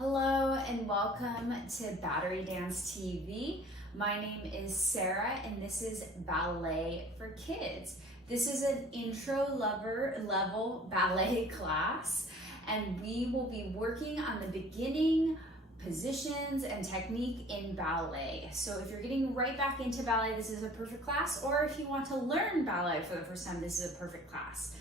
Hello and welcome to Battery Dance TV. My name is Sarah and this is Ballet for Kids. This is an intro level ballet class and we will be working on the beginning positions and technique in ballet. So if you're getting right back into ballet, this is a perfect class, or if you want to learn ballet for the first time, this is a perfect class.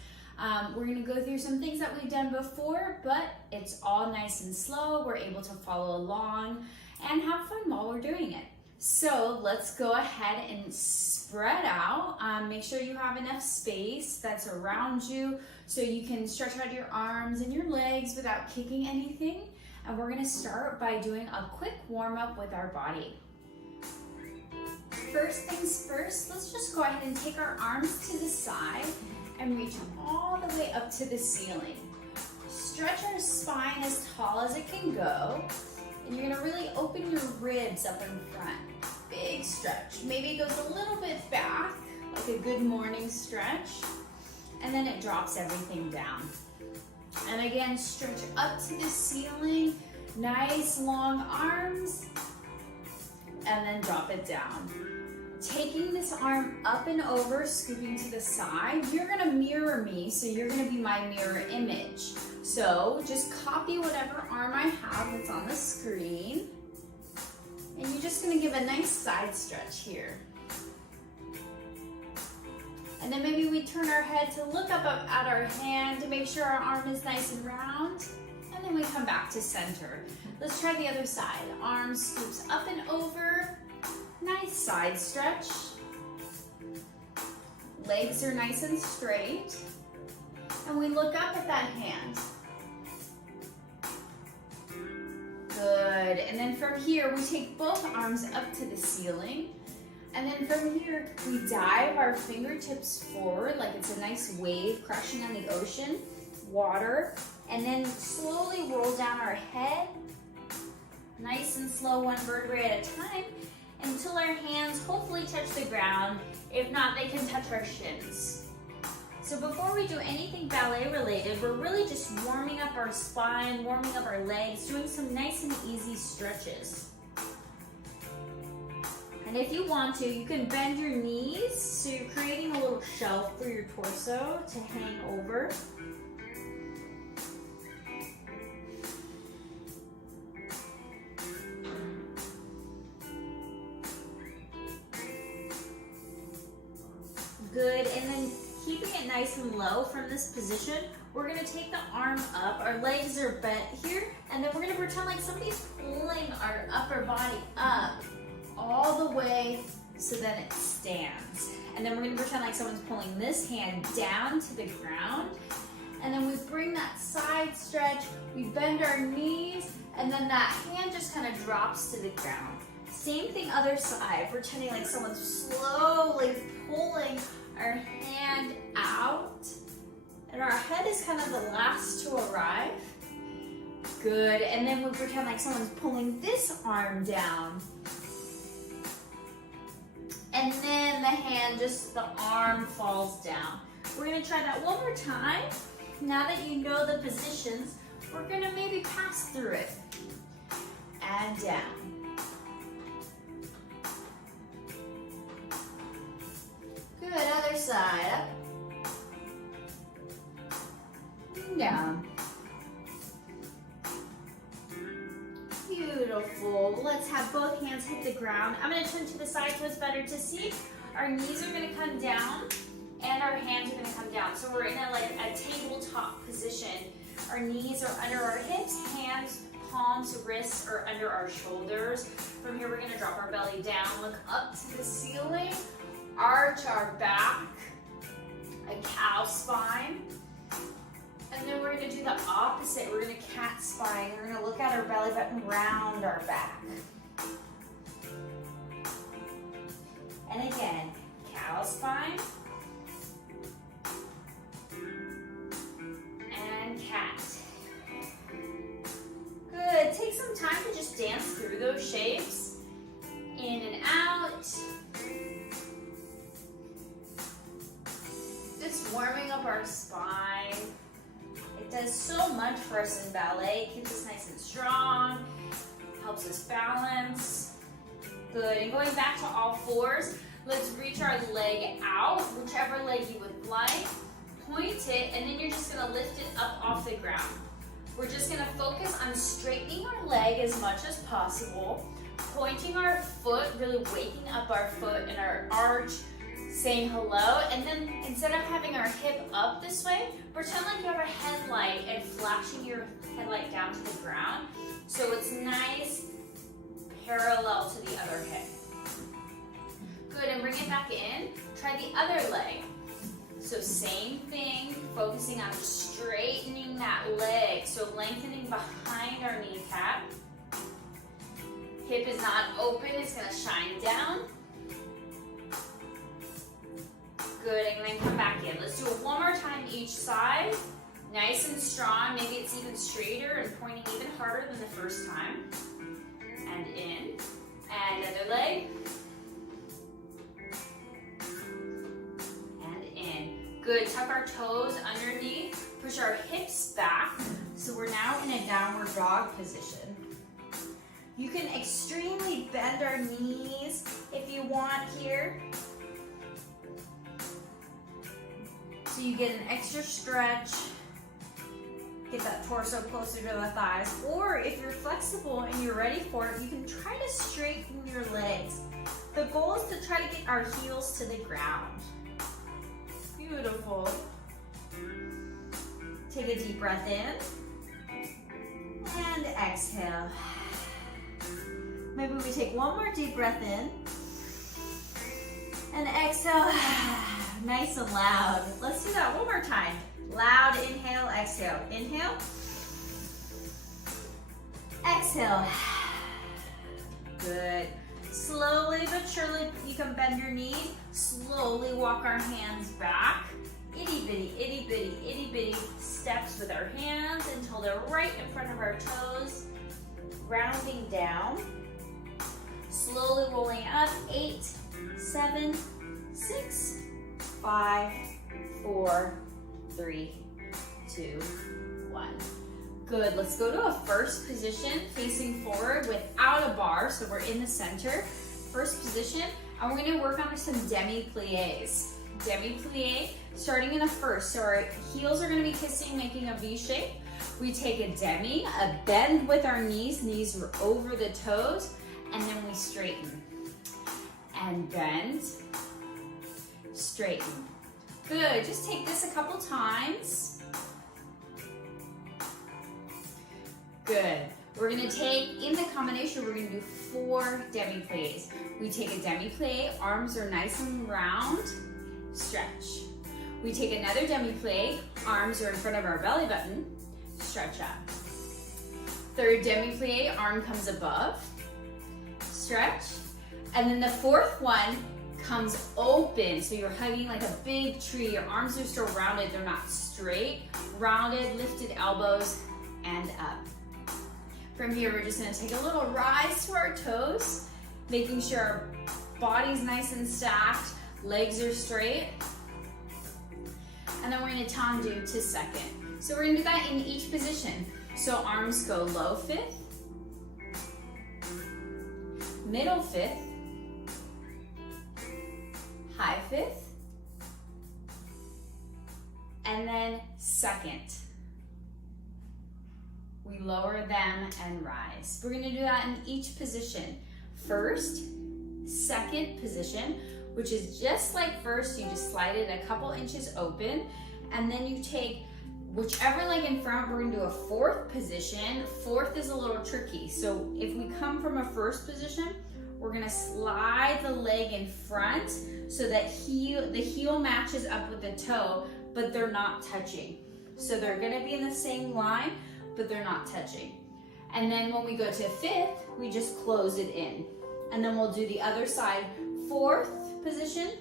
We're gonna go through some things that we've done before, but it's all nice and slow. We're able to follow along and have fun while we're doing it. So let's go ahead and spread out. Make sure you have enough space that's around you so you can stretch out your arms and your legs without kicking anything. And we're gonna start by doing a quick warm up with our body. First things first, let's just go ahead and take our arms to the side and reach all the way up to the ceiling. Stretch our spine as tall as it can go. And you're gonna really open your ribs up in front. Big stretch. Maybe it goes a little bit back, like a good morning stretch. And then it drops everything down. And again, stretch up to the ceiling. Nice long arms. And then drop it down. Taking this arm up and over, scooping to the side, you're gonna mirror me, so you're gonna be my mirror image. So just copy whatever arm I have that's on the screen, and you're just gonna give a nice side stretch here. And then maybe we turn our head to look up at our hand to make sure our arm is nice and round, and then we come back to center. Let's try the other side. Arm scoops up and over. Nice side stretch. Legs are nice and straight. And we look up at that hand. Good. And then from here, we take both arms up to the ceiling. And then from here, we dive our fingertips forward like it's a nice wave crashing on the ocean, water. And then slowly roll down our head. Nice and slow, one vertebrae at a time, until our hands hopefully touch the ground. If not, they can touch our shins. So before we do anything ballet related, we're really just warming up our spine, warming up our legs, doing some nice and easy stretches. And if you want to, you can bend your knees, so you're creating a little shelf for your torso to hang over. Good, and then keeping it nice and low from this position, we're gonna take the arm up, our legs are bent here, and then we're gonna pretend like somebody's pulling our upper body up all the way so that it stands. And then we're gonna pretend like someone's pulling this hand down to the ground, and then we bring that side stretch, we bend our knees, and then that hand just kind of drops to the ground. Same thing other side, pretending like someone's slowly pulling our hand out, and our head is kind of the last to arrive. Good, and then we pretend like someone's pulling this arm down. And then the hand, just the arm falls down. We're gonna try that one more time. Now that you know the positions, we're gonna maybe pass through it. And down. Good, other side, up, and down. Beautiful. Let's have both hands hit the ground. I'm gonna turn to the side so it's better to see. Our knees are gonna come down and our hands are gonna come down. So we're in a tabletop position. Our knees are under our hips, hands, palms, wrists are under our shoulders. From here, we're gonna drop our belly down, look up to the ceiling. Arch our back, a cow spine. And then we're gonna do the opposite. We're gonna cat spine. We're gonna look at our belly button, round our back. And again, cow spine. And cat. Good, take some time to just dance through those shapes. In and out. Just warming up our spine. It does so much much for us in ballet. Keeps us nice and strong, helps us balance. Good, and going back to all fours, let's reach our leg out, whichever leg you would like. Point it, and then you're just gonna lift it up off the ground. We're just gonna focus on straightening our leg as much as possible, pointing our foot, really waking up our foot and our arch, saying hello, and then instead of having our hip up this way, pretend like you have a headlight and flashing your headlight down to the ground so it's nice, parallel to the other hip. Good, and bring it back in. Try the other leg. So same thing, focusing on straightening that leg. So lengthening behind our kneecap. Hip is not open, it's gonna shine down. Good, and then come back in. Let's do it one more time each side. Nice and strong, maybe it's even straighter and pointing even harder than the first time. And in, and other leg. Good, tuck our toes underneath, push our hips back. So we're now in a downward dog position. You can extremely bend our knees if you want here. So you get an extra stretch, get that torso closer to the thighs. Or if you're flexible and you're ready for it, you can try to straighten your legs. The goal is to try to get our heels to the ground. Beautiful. Take a deep breath in and exhale. Maybe we take one more deep breath in and exhale. Nice and loud. Let's do that one more time. Loud inhale, exhale. Inhale. Exhale. Good. Slowly but surely, you can bend your knee. Slowly walk our hands back. Itty bitty steps with our hands until they're right in front of our toes. Rounding down. Slowly rolling up. 8, 7, 6, 5, 4, 3, 2, 1. Good, let's go to a first position, facing forward without a bar, so we're in the center. First position, and we're gonna work on some demi-plies. Demi-plie, starting in a first, so our heels are gonna be kissing, making a V shape. We take a demi, a bend with our knees are over the toes, and then we straighten. And bend, straighten. Good, just take this a couple times. Good. We're gonna take, in the combination, we're gonna do 4 demi-plies. We take a demi-plie, arms are nice and round, stretch. We take another demi-plie, arms are in front of our belly button, stretch up. Third demi-plie, arm comes above, stretch. And then the fourth one comes open, so you're hugging like a big tree. Your arms are still rounded, they're not straight. Rounded, lifted elbows, and up. From here, we're just gonna take a little rise to our toes, making sure our body's nice and stacked, legs are straight. And then we're gonna tendu to second. So we're gonna do that in each position. So arms go low fifth, middle fifth, high fifth, and then second. We lower them and rise. We're gonna do that in each position. First, second position, which is just like first, you just slide it a couple inches open, and then you take whichever leg in front. We're gonna do a fourth position. Fourth is a little tricky. So if we come from a first position, we're gonna slide the leg in front so that the heel matches up with the toe, but they're not touching. So they're gonna be in the same line, but they're not touching. And then when we go to fifth, we just close it in. And then we'll do the other side. Fourth position,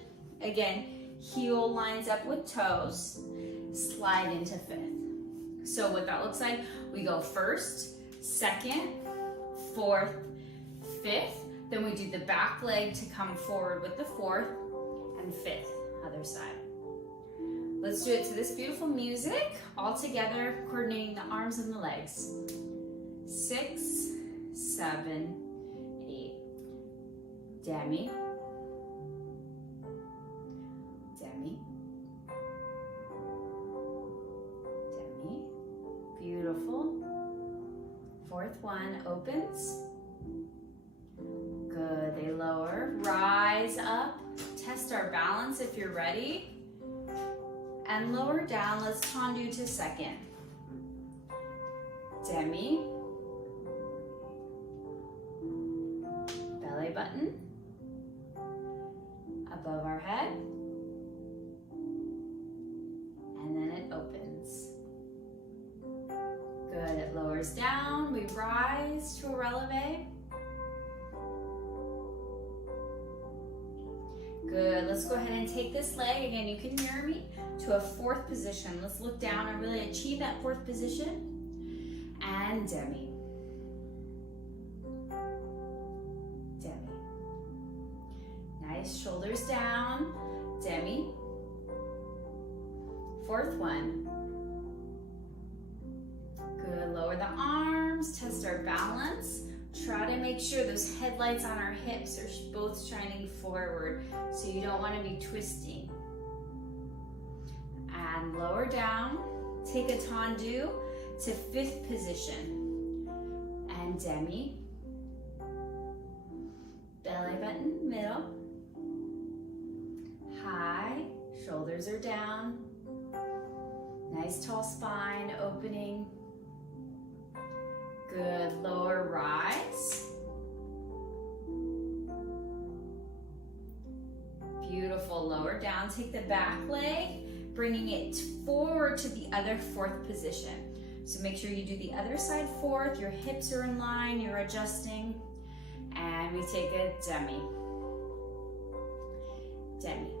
again, heel lines up with toes, slide into fifth. So what that looks like, we go first, second, fourth, fifth, then we do the back leg to come forward with the fourth, and fifth, other side. Let's do it to this beautiful music, all together, coordinating the arms and the legs. 6, 7, 8. Demi. Demi. Demi. Beautiful. Fourth one opens. Good, they lower. Rise up. Test our balance if you're ready. And lower down, let's tendu to second. Demi. Belly button. Above our head. And then it opens. Good, it lowers down. We rise to a releve. Good, let's go ahead and take this leg, again, you can mirror me, to a fourth position. Let's look down and really achieve that fourth position. And demi. Demi. Nice, shoulders down. Demi. Fourth one. Good, lower the arms, test our balance. Try to make sure those headlights on our hips are both shining forward, so you don't want to be twisting. And lower down, take a tendu to fifth position. And demi. Belly button, middle. High, shoulders are down. Nice tall spine, opening. Good, lower rise. Beautiful, lower down. Take the back leg, bringing it forward to the other fourth position. So make sure you do the other side fourth, your hips are in line, you're adjusting. And we take a demi. Demi.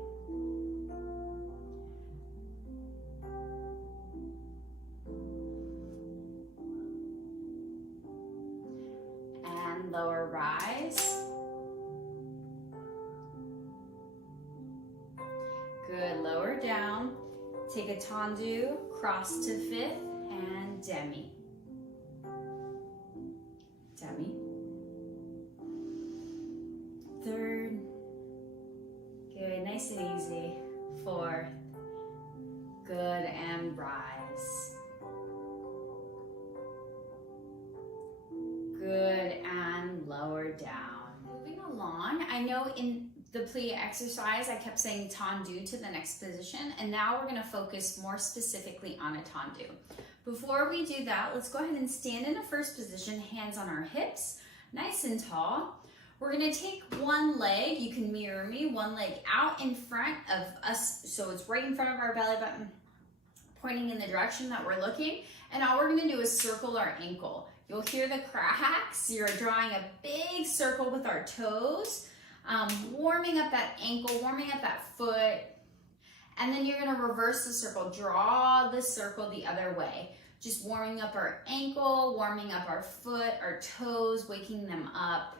Lower rise. Good, lower down. Take a tendu, cross to fifth, and demi. Demi. Third. Good, nice and easy. Fourth. Good, and rise. Good, and lower down. Moving along, I know in the plie exercise, I kept saying tendu to the next position, and now we're gonna focus more specifically on a tendu. Before we do that, let's go ahead and stand in a first position, hands on our hips, nice and tall. We're gonna take one leg, you can mirror me, one leg out in front of us, so it's right in front of our belly button, pointing in the direction that we're looking, and all we're gonna do is circle our ankle. You'll hear the cracks. You're drawing a big circle with our toes, warming up that ankle, warming up that foot, and then you're gonna reverse the circle. Draw the circle the other way. Just warming up our ankle, warming up our foot, our toes, waking them up.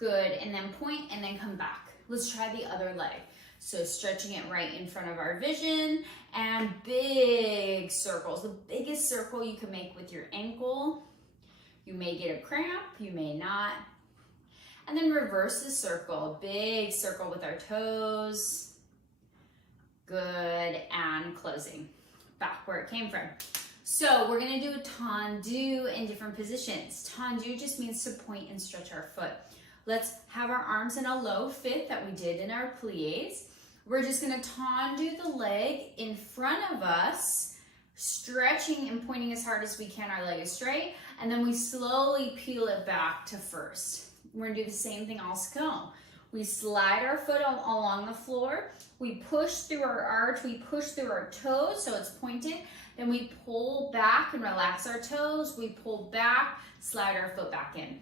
Good, and then point and then come back. Let's try the other leg. So stretching it right in front of our vision, and big circles. The biggest circle you can make with your ankle. You may get a cramp, you may not. And then reverse the circle, big circle with our toes. Good, and closing, back where it came from. So we're gonna do a tendu in different positions. Tendu just means to point and stretch our foot. Let's have our arms in a low fifth that we did in our plies. We're just gonna tendu the leg in front of us, stretching and pointing as hard as we can, our leg is straight, and then we slowly peel it back to first. We're gonna do the same thing also. We slide our foot along the floor, we push through our arch, we push through our toes so it's pointed, then we pull back and relax our toes, we pull back, slide our foot back in.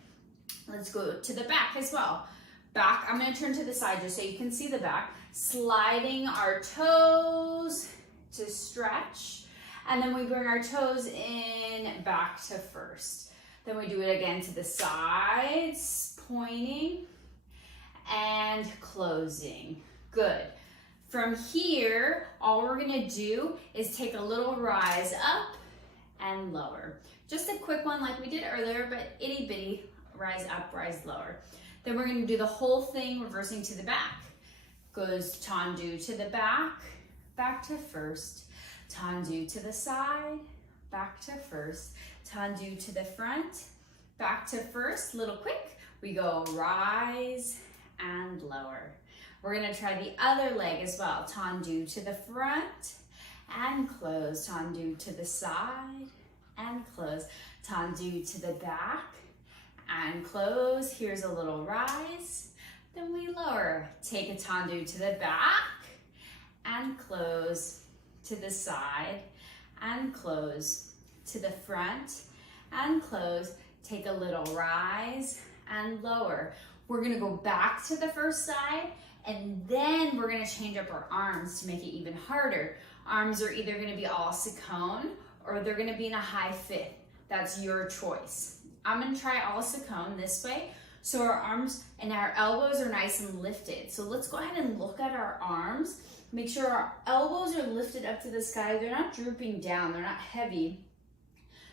Let's go to the back as well. Back, I'm gonna turn to the side just so you can see the back. Sliding our toes to stretch, and then we bring our toes in back to first. Then we do it again to the sides, pointing and closing. Good. From here, all we're gonna do is take a little rise up and lower. Just a quick one like we did earlier, but itty bitty, rise up, rise lower. Then we're gonna do the whole thing reversing to the back. Goes tendu to the back, back to first, tendu to the side, back to first, tendu to the front, back to first, little quick. We go rise and lower. We're gonna try the other leg as well. Tendu to the front and close, tendu to the side and close, tendu to the back and close. Here's a little rise. Then we lower. Take a tendu to the back and close to the side and close to the front and close. Take a little rise and lower. We're gonna go back to the first side and then we're gonna change up our arms to make it even harder. Arms are either gonna be all seconde or they're gonna be in a high fifth. That's your choice. I'm gonna try all seconde this way. So our arms and our elbows are nice and lifted. So let's go ahead and look at our arms. Make sure our elbows are lifted up to the sky. They're not drooping down, they're not heavy.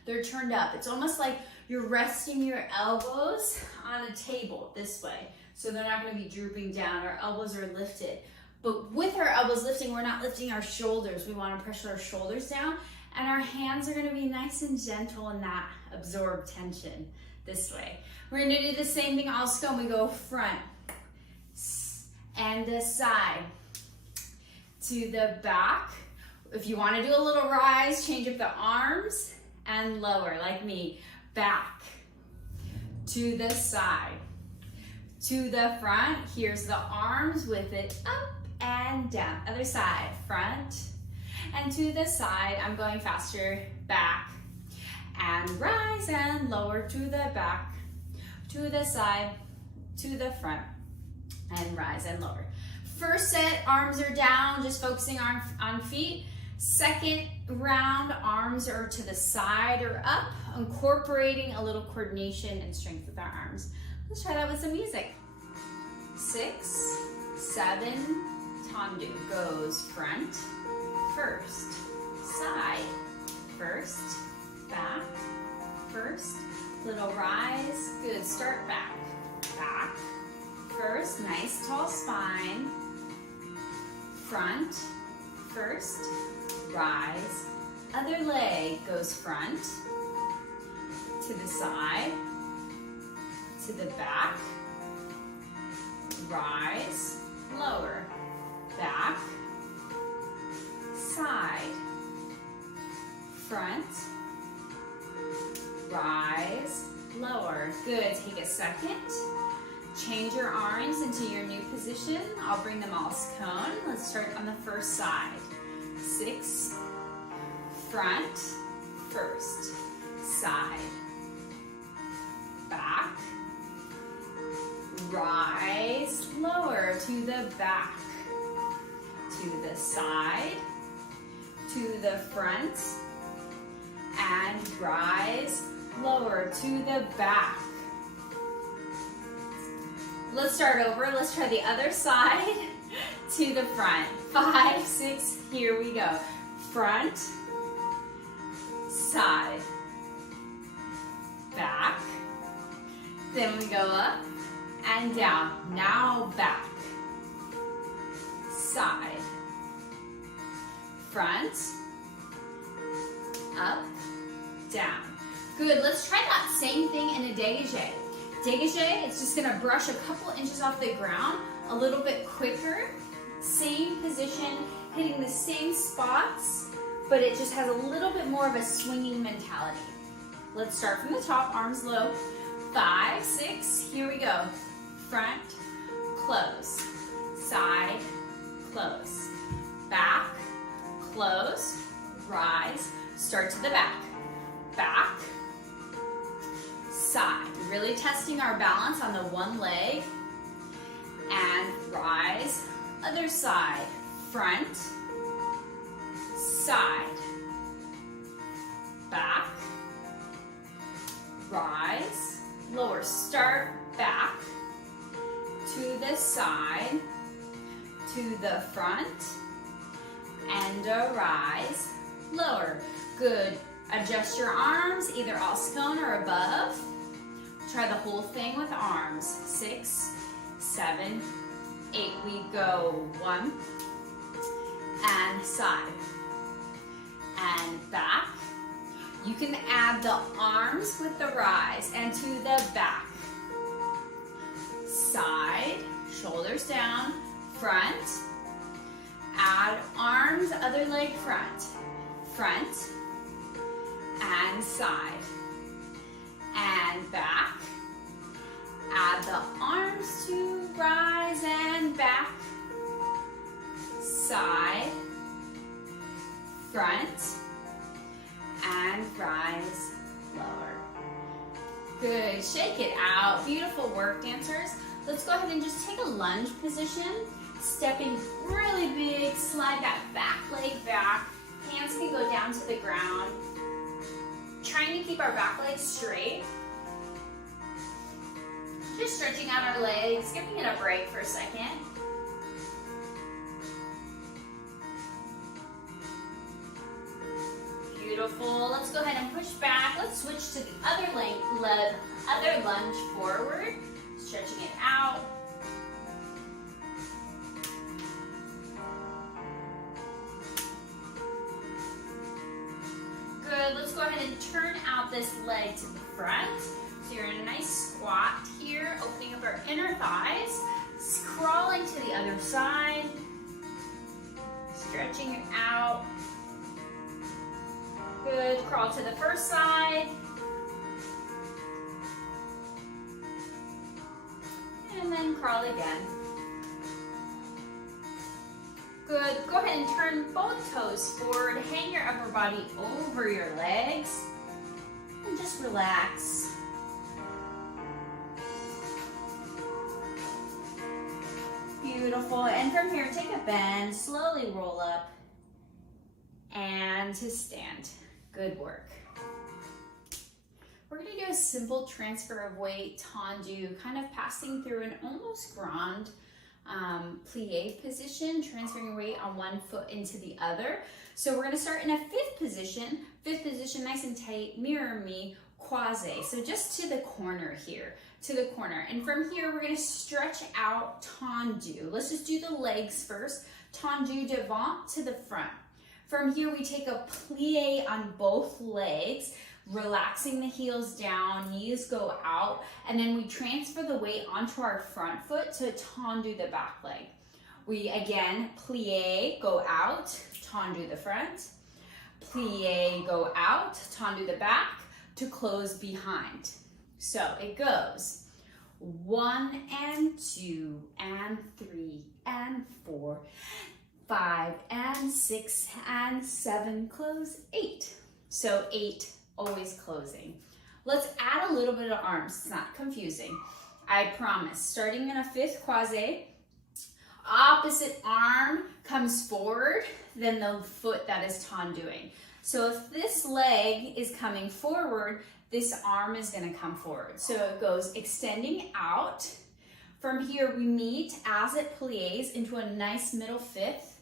They're turned up. It's almost like you're resting your elbows on a table this way. So they're not gonna be drooping down. Our elbows are lifted. But with our elbows lifting, we're not lifting our shoulders. We wanna pressure our shoulders down and our hands are gonna be nice and gentle and not absorb tension this way. We're gonna do the same thing also. We go front and the side to the back. If you wanna do a little rise, change up the arms and lower like me. Back to the side, to the front. Here's the arms with it up and down. Other side, front and to the side. I'm going faster. Back and rise and lower to the back, to the side, to the front, and rise and lower. First set, arms are down, just focusing on feet. Second round, arms are to the side or up, incorporating a little coordination and strength with our arms. Let's try that with some music. 6, 7, tendu. Goes front, first, side, first, back, first, little rise. Good, start back, back, first, nice tall spine, front, first, rise, other leg goes front, to the side, to the back, rise, lower, back, side, front, rise, lower. Good, take a second. Change your arms into your new position. I'll bring them all seconde. Let's start on the first side. 6, front, first, side, back, rise, lower, to the back, to the side, to the front, and rise, lower, to the back. Let's start over. Let's try the other side to the front. 5, 6, here we go. Front, side, back. Then we go up and down. Now back, side, front, up, down. Good, let's try that same thing in a dégagé. Dégagé, it's just gonna brush a couple inches off the ground, a little bit quicker, same position, hitting the same spots, but it just has a little bit more of a swinging mentality. Let's start from the top, arms low. 5, 6, here we go. Front, close, side, close, back, close, rise, start to the back, back, side. Really testing our balance on the one leg, and rise, other side, front, side, back, rise, lower, start back, to the side, to the front, and a rise, lower. Good. Adjust your arms, either all scone or above. Try the whole thing with arms. 6, 7, 8. We go 1, and side, and back. You can add the arms with the rise, and to the back. Side, shoulders down, front. Add arms, other leg front. Front, and side, and back. Add the arms to rise and back. Side, front, and rise, lower. Good, shake it out. Beautiful work, dancers. Let's go ahead and just take a lunge position. Stepping really big, slide that back leg back. Hands can go down to the ground. Trying to keep our back legs straight. Just stretching out our legs, giving it a break for a second. Beautiful. Let's go ahead and push back. Let's switch to the other lunge forward. Stretching it out. Good. Let's go ahead and turn out this leg to the front. So you're in a nice squat here, opening up our inner thighs, crawling to the other side, stretching it out. Good. Crawl to the first side. And then crawl again. Good. Go ahead and turn both toes forward. Hang your upper body over your legs. And just relax. Beautiful. And from here, take a bend. Slowly roll up. And to stand. Good work. We're going to do a simple transfer of weight, tendu, kind of passing through an almost grand plie position, transferring weight on one foot into the other. So we're going to start in a fifth position, nice and tight, mirror me, croisé. So just to the corner here, to the corner. And from here, we're going to stretch out tendu. Let's just do the legs first. Tendu devant to the front. From here, we take a plie on both legs, relaxing the heels down, knees go out, and then we transfer the weight onto our front foot to tendu the back leg. We again plie, go out, tendu the front, plie, go out, tendu the back to close behind. So it goes 1 and 2 and 3 and 4, 5 and 6 and 7, close 8. So 8, always closing. Let's add a little bit of arms. It's not confusing. I promise. Starting in a fifth croisé, opposite arm comes forward, then the foot that is tenduing. So if this leg is coming forward, this arm is going to come forward. So it goes extending out. From here, we meet as it plies into a nice middle fifth,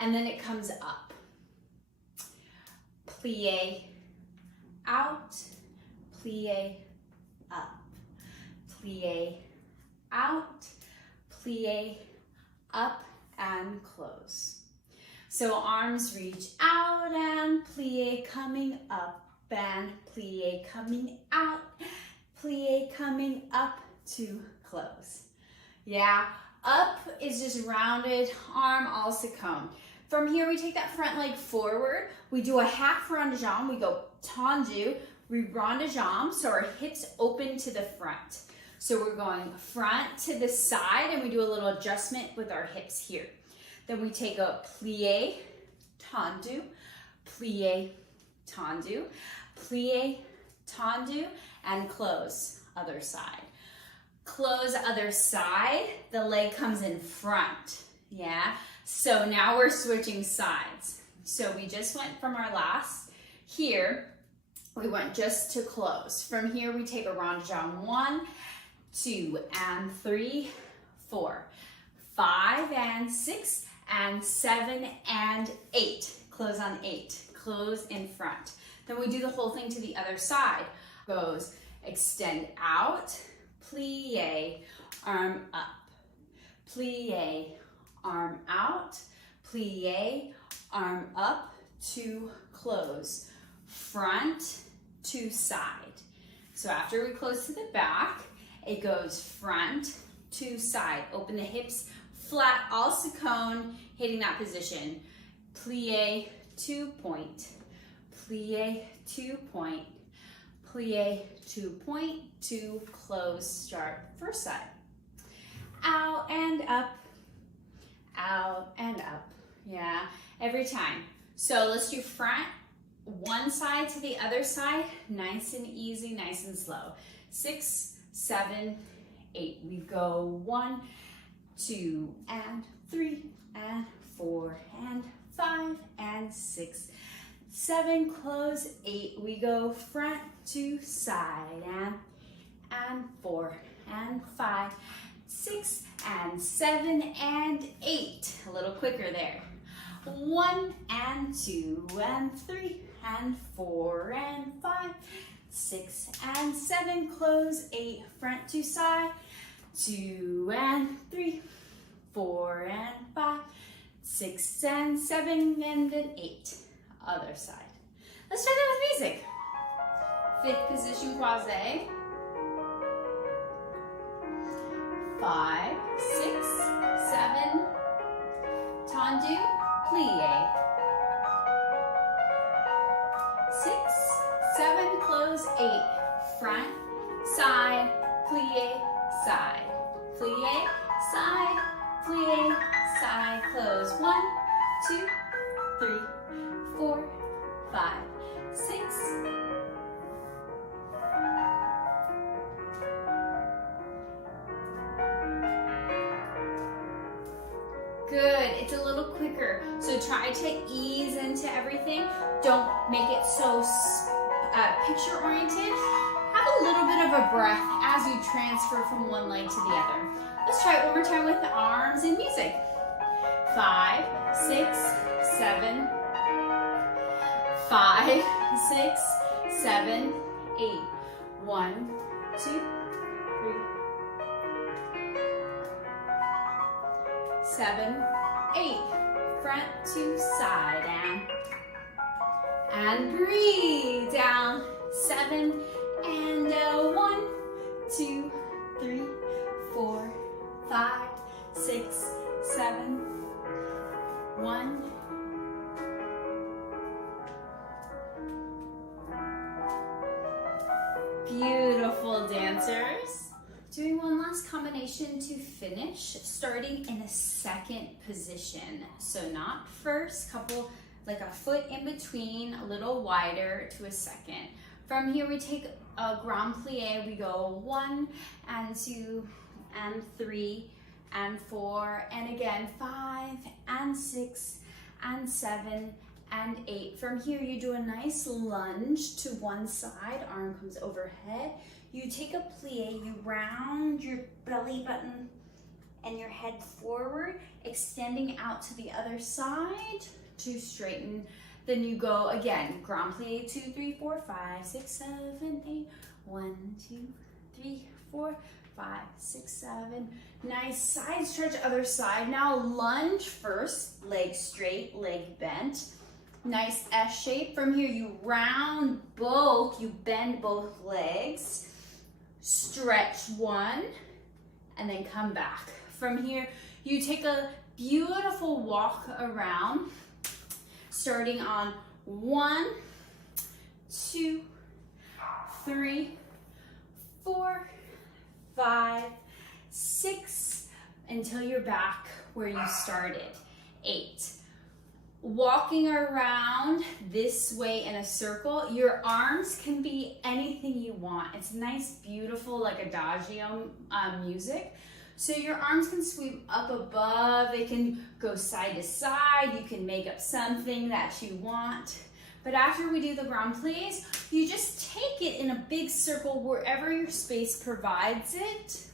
and then it comes up. Plie, out, plie, up, plie, out, plie, up, and close. So arms reach out and plie coming up, and plie coming out, plie coming up to close. Yeah, up is just rounded, arm also come. From here, we take that front leg forward. We do a half rond de jambe. We go tendu, we rond de jambe, so our hips open to the front. So we're going front to the side, and we do a little adjustment with our hips here. Then we take a plie, tendu, plie, tendu, plie, tendu, and close, other side. Close other side, the leg comes in front, yeah? So now we're switching sides. So we just went from our last here, we went just to close. From here, we take a rond de jambe, 1, 2, and 3, 4, 5 and 6 and 7 and 8. Close on 8. Close in front. Then we do the whole thing to the other side. Goes extend out, plie, arm up, plie, arm out, plie, arm up to close, front to side. So after we close to the back, it goes front to side. Open the hips flat, also cone, hitting that position. Plie to point, plie to point, plie to point, to close, start first side. Out and up, out and up. Yeah, every time. So let's do front, one side to the other side, nice and easy, nice and slow. 6, 7, 8. We go 1, 2, and 3, and 4, and 5, and 6, 7, close, 8. We go front to side, and 4, and 5, 6, and 7, and 8. A little quicker there. 1, and 2, and 3, and 4, and 5, 6, and 7, close, 8, front to side, 2, and 3, 4, and 5, 6, and 7, and then 8. Other side. Let's try that with music. 5th position, croisé. 5, 6, 7, tendu, plie. 6, 7, close, 8, front, side, plie, side, plie, side, plie, side, close. 1, 2, 3, 4, 5, 6. Good, it's a little quicker. So try to ease into everything. Don't make it so picture oriented. Have a little bit of a breath as you transfer from one leg to the other. Let's try it one more time with the arms and music. 5, 6, 7, 5, 6, 7, 8. 1, 2, 3, 7, 8. Front to side and breathe down. 7 and 1, 2, 3, 4, 5, 6, 7, 1. Beautiful dancers. Doing one last combination to finish, starting in a 2nd position. So not first, couple, like a foot in between, a little wider to a 2nd. From here we take a grand plie, we go 1 and 2 and 3 and 4, and again 5 and 6 and 7 and 8. From here you do a nice lunge to one side, arm comes overhead. You take a plie, you round your belly button and your head forward, extending out to the other side to straighten. Then you go again, grand plie, 2, 3, 4, 5, 6, 7, 8. 1, 2, 3, 4, 5, 6, 7. Nice side stretch, other side. Now lunge first, leg straight, leg bent. Nice S shape. From here you round both, you bend both legs. Stretch one, and then come back. From here, you take a beautiful walk around, starting on 1, 2, 3, 4, 5, 6, until you're back where you started. 8. Walking around this way in a circle, your arms can be anything you want. It's nice, beautiful, like adagio music. So your arms can sweep up above, they can go side to side, you can make up something that you want. But after we do the grand plies, you just take it in a big circle wherever your space provides it.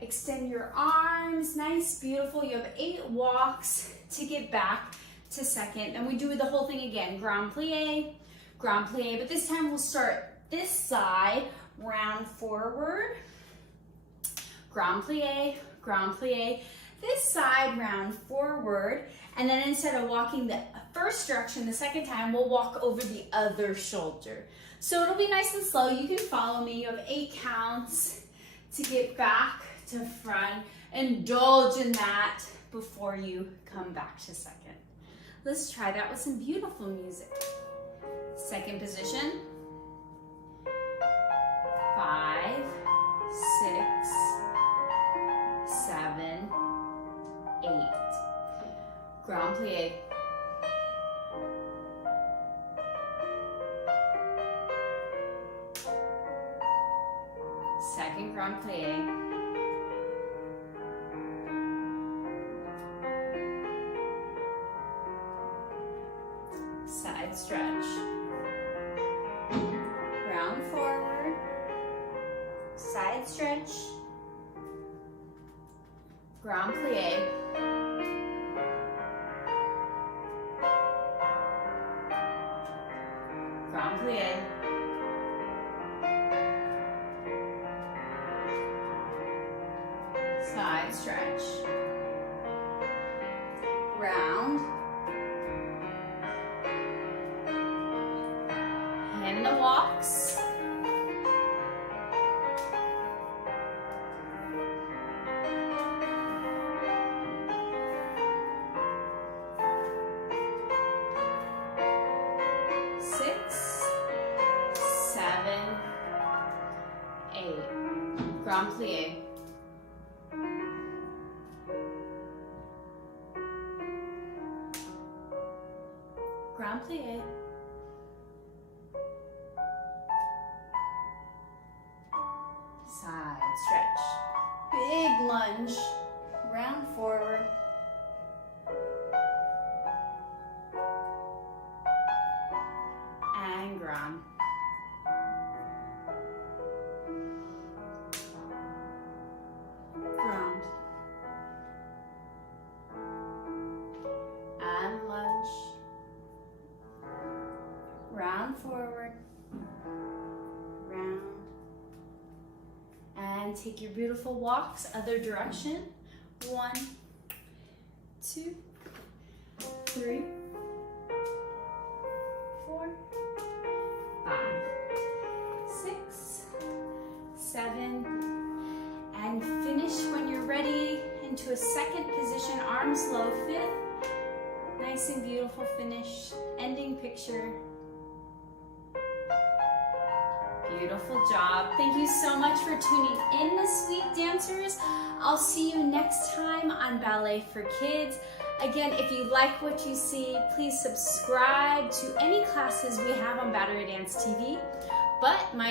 Extend your arms, nice, beautiful. You have 8 walks to get back to second. And we do the whole thing again, grand plie, but this time we'll start this side, round forward, grand plie, this side, round forward, and then instead of walking the first direction the second time, we'll walk over the other shoulder. So it'll be nice and slow. You can follow me. You have 8 counts to get back to front. Indulge in that before you come back to second. Let's try that with some beautiful music. Second position. 5, 6, 7, 8. Grand plie. Second grand plie. Side stretch. Round forward. Side stretch. Grand plie. Grand plie. Side stretch. Round. And the walks. Grand plie. Grand plie. Side stretch. Big lunge. Round forward. And grand. Ground. And lunge. Round forward. Round. And take your beautiful walks other direction. 1, 2, 3, 4, 5, 6, 7, and finish when you're ready into a second position, arms low, 5th. Nice and beautiful finish, ending picture. Beautiful job. Thank you so much for tuning in this week, dancers. I'll see you next time on Ballet for Kids. Again, if you like what you see, please subscribe to any classes we have on Battery Dance TV. But my